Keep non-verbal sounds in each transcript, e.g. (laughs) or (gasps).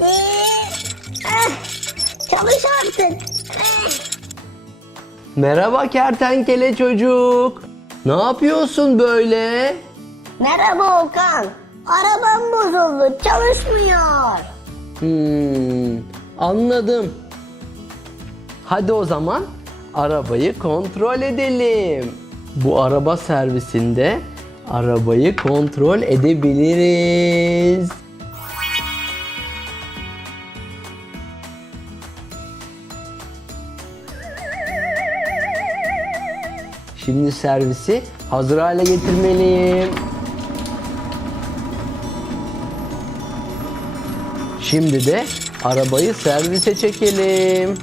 Hadi. Çalış artık. Merhaba kertenkele çocuk. Ne yapıyorsun böyle? Merhaba Okan. Arabam bozuldu. Çalışmıyor. Hmm, anladım. Hadi o zaman arabayı kontrol edelim. Bu araba servisinde arabayı kontrol edebiliriz. Şimdi servisi hazır hale getirmeliyim. Şimdi de arabayı servise çekelim.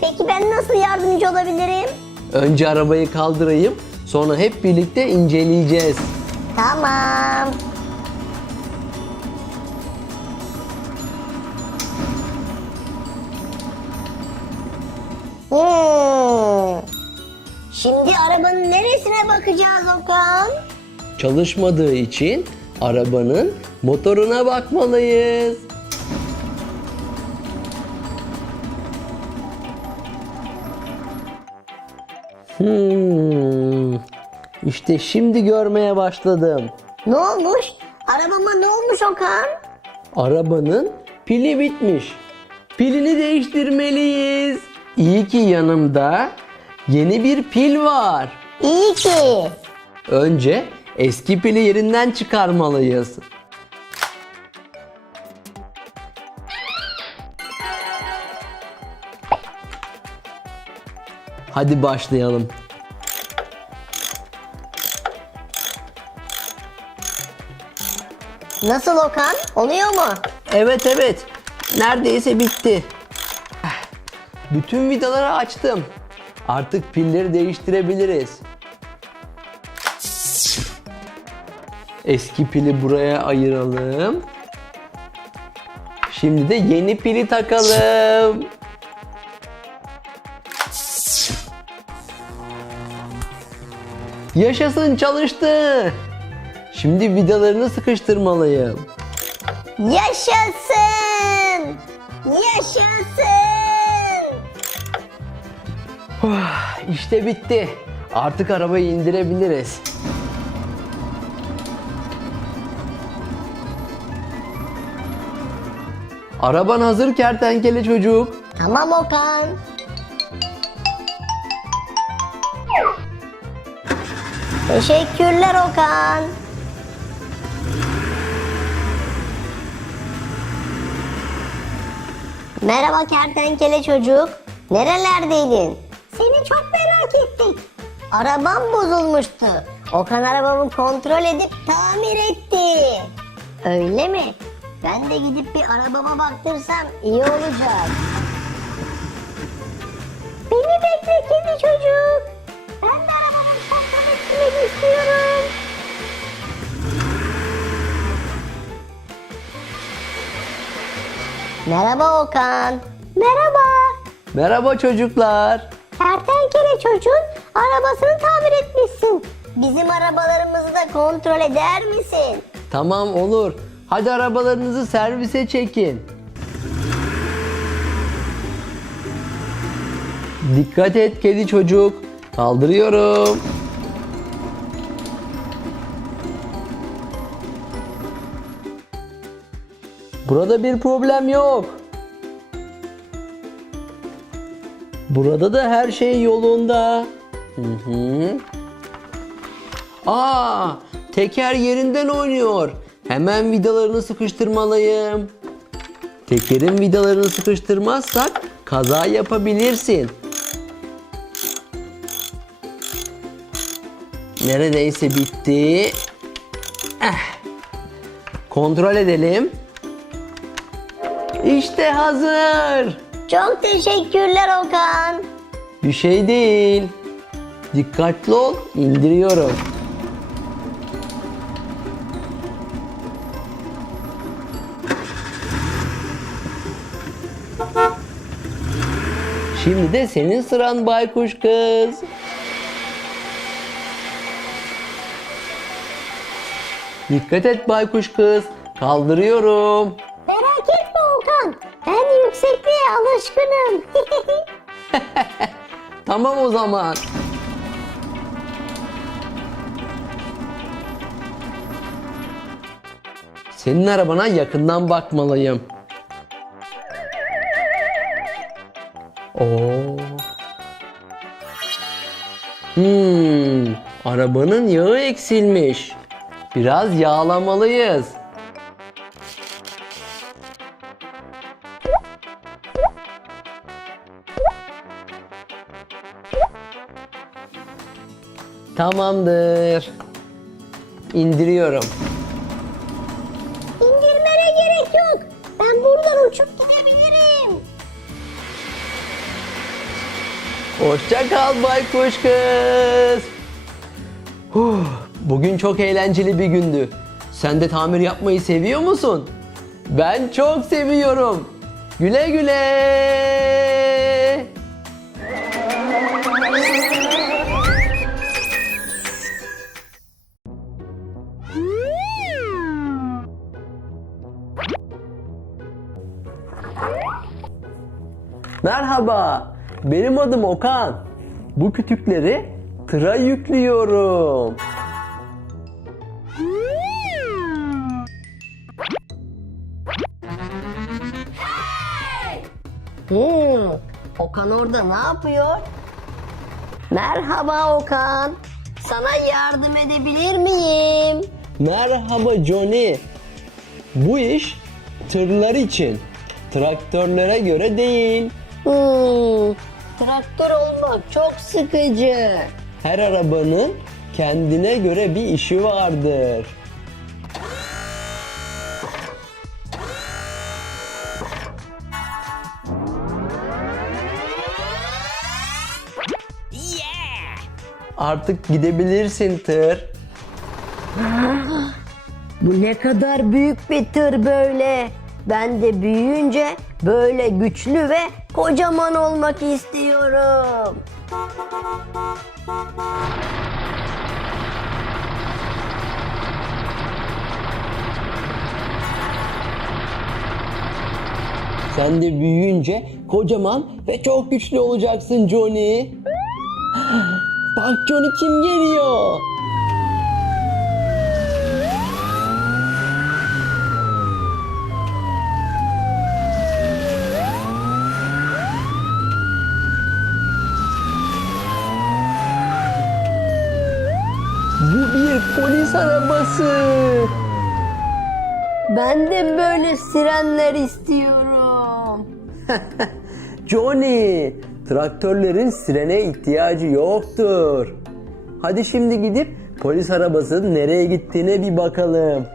Peki ben nasıl yardımcı olabilirim? Önce arabayı kaldırayım, sonra hep birlikte inceleyeceğiz. Tamam. Hmm. Şimdi arabanın neresine bakacağız Okan? Çalışmadığı için arabanın motoruna bakmalıyız. Hmm. İşte şimdi görmeye başladım. Ne olmuş? Arabama ne olmuş Okan? Arabanın pili bitmiş. Pilini değiştirmeliyiz. İyi ki yanımda yeni bir pil var. İyi ki. Önce eski pili yerinden çıkarmalıyız. Hadi başlayalım. Nasıl Okan? Oluyor mu? Evet evet. Neredeyse bitti. Bütün vidaları açtım. Artık pilleri değiştirebiliriz. Eski pili buraya ayıralım. Şimdi de yeni pili takalım. Yaşasın çalıştı. Şimdi vidalarını sıkıştırmalıyım. Yaşasın! Yaşasın! İşte bitti. Artık arabayı indirebiliriz. Araban hazır kertenkele çocuk. Tamam Okan. Teşekkürler Okan. Merhaba kertenkele çocuk. Nerelerdeydin? Seni çok merak ettik. Arabam bozulmuştu. Okan arabamı kontrol edip tamir etti. Öyle mi? Ben de gidip bir arabama baktırsam iyi olacak. Beni bekle kedi çocuk. Ben de arabamı kontrol etmek istiyorum. Merhaba Okan. Merhaba. Merhaba çocuklar. Çocuğun arabasını tamir etmişsin. Bizim arabalarımızı da kontrol eder misin? Tamam olur. Hadi arabalarınızı servise çekin. Dikkat et kedi çocuk. Kaldırıyorum. Burada bir problem yok. Burada da her şey yolunda. Hı hı. Aa, teker yerinden oynuyor. Hemen vidalarını sıkıştırmalıyım. Tekerin vidalarını sıkıştırmazsak kaza yapabilirsin. Neredeyse bitti. Eh. Kontrol edelim. İşte hazır. Çok teşekkürler Okan. Bir şey değil. Dikkatli ol, indiriyorum. Şimdi de senin sıran baykuş kız. Dikkat et baykuş kız. Kaldırıyorum. Alışkınım. (laughs) Tamam o zaman. Senin arabana yakından bakmalıyım. Oo. Hmm, arabanın yağı eksilmiş. Biraz yağlamalıyız. Tamamdır. İndiriyorum. İndirmene gerek yok. Ben buradan uçup gidebilirim. Hoşça kal baykuş kız. Huh, bugün çok eğlenceli bir gündü. Sen de tamir yapmayı seviyor musun? Ben çok seviyorum. Güle güle. Merhaba, benim adım Okan. Bu kütükleri tıra yüklüyorum. Hmm, Okan orada ne yapıyor? Merhaba Okan. Sana yardım edebilir miyim? Merhaba Johnny. Bu iş tırlar için, traktörlere göre değil. Hmm, traktör olmak çok sıkıcı. Her arabanın kendine göre bir işi vardır. Artık gidebilirsin tır. Bu ne kadar büyük bir tır böyle. Ben de büyüyünce böyle güçlü ve kocaman olmak istiyorum. Sen de büyüyünce kocaman ve çok güçlü olacaksın Johnny. (gasps) Bak Johnny kim geliyor? Bu bir polis arabası. Ben de böyle sirenler istiyorum. (laughs) Johnny, traktörlerin sirene ihtiyacı yoktur. Hadi şimdi gidip polis arabasının nereye gittiğine bir bakalım.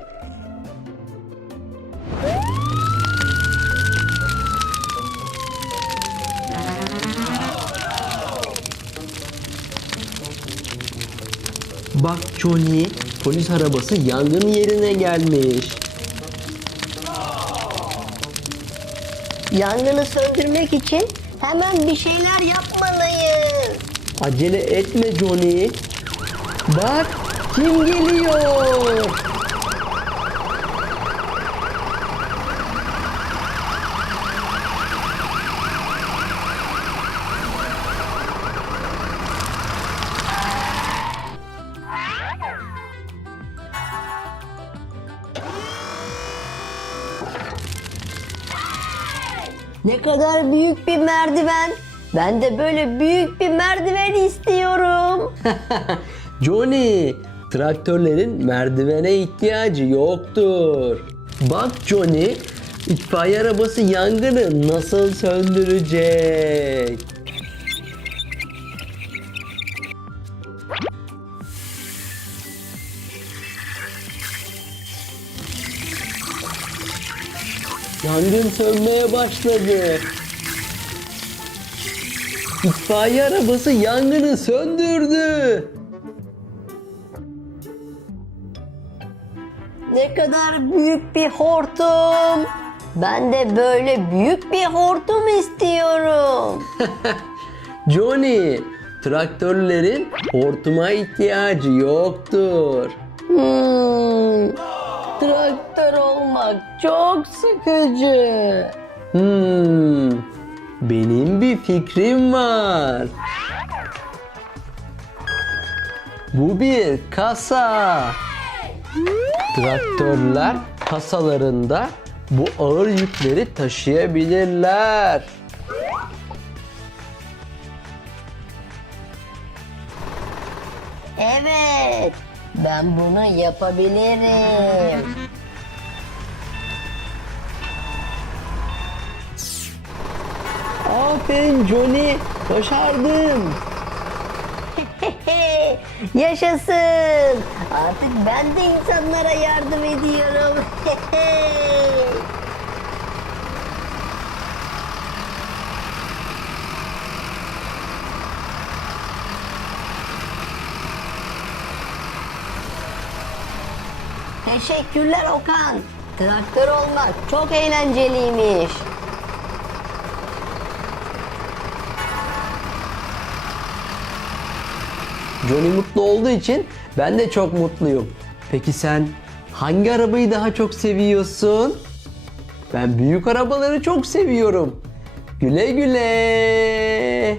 Bak Johnny, polis arabası yangın yerine gelmiş. Yangını söndürmek için hemen bir şeyler yapmalıyız. Acele etme Johnny. Bak kim geliyor? Ne kadar büyük bir merdiven. Ben de böyle büyük bir merdiven istiyorum. (laughs) Johnny, traktörlerin merdivene ihtiyacı yoktur. Bak Johnny, itfaiye arabası yangını nasıl söndürecek? Yangın sönmeye başladı. İtfaiye arabası yangını söndürdü. Ne kadar büyük bir hortum. Ben de böyle büyük bir hortum istiyorum. (laughs) Johnny, traktörlerin hortuma ihtiyacı yoktur. Hmm, Traktör olmak çok sıkıcı. Hmm, benim bir fikrim var. Bu bir kasa. Traktörler kasalarında bu ağır yükleri taşıyabilirler. Evet. Ben bunu yapabilirim. Aferin Johnny, başardın. (laughs) Yaşasın. Artık ben de insanlara yardım ediyorum. (laughs) Teşekkürler Okan. Traktör olmak çok eğlenceliymiş. Johnny mutlu olduğu için ben de çok mutluyum. Peki sen hangi arabayı daha çok seviyorsun? Ben büyük arabaları çok seviyorum. Güle güle.